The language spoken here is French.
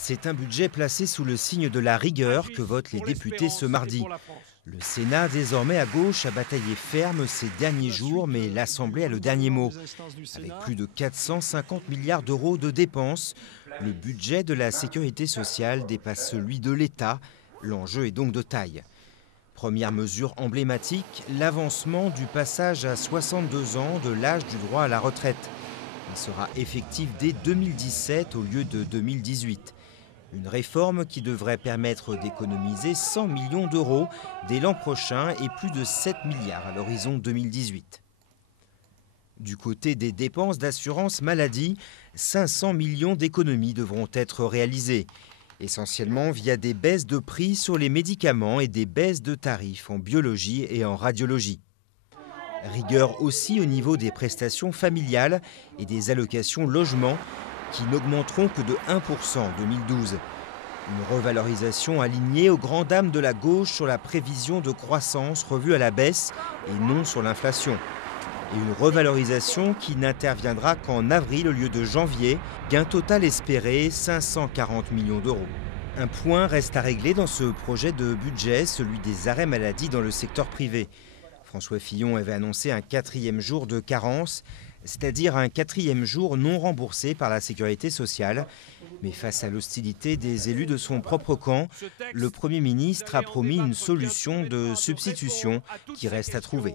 C'est un budget placé sous le signe de la rigueur que votent les députés ce mardi. Le Sénat, désormais à gauche, a bataillé ferme ces derniers jours, mais l'Assemblée a le dernier mot. Avec plus de 450 milliards d'euros de dépenses, le budget de la sécurité sociale dépasse celui de l'État. L'enjeu est donc de taille. Première mesure emblématique, l'avancement du passage à 62 ans de l'âge du droit à la retraite. Il sera effectif dès 2017 au lieu de 2018. Une réforme qui devrait permettre d'économiser 100 millions d'euros dès l'an prochain et plus de 7 milliards à l'horizon 2018. Du côté des dépenses d'assurance maladie, 500 millions d'économies devront être réalisées, essentiellement via des baisses de prix sur les médicaments et des baisses de tarifs en biologie et en radiologie. Rigueur aussi au niveau des prestations familiales et des allocations logement qui n'augmenteront que de 1% en 2012. Une revalorisation alignée aux grandes dames de la gauche sur la prévision de croissance revue à la baisse et non sur l'inflation. Et une revalorisation qui n'interviendra qu'en avril au lieu de janvier, gain total espéré 540 millions d'euros. Un point reste à régler dans ce projet de budget, celui des arrêts maladie dans le secteur privé. François Fillon avait annoncé un 4e jour de carence, c'est-à-dire un 4e jour non remboursé par la sécurité sociale. Mais face à l'hostilité des élus de son propre camp, le Premier ministre a promis une solution de substitution qui reste à trouver.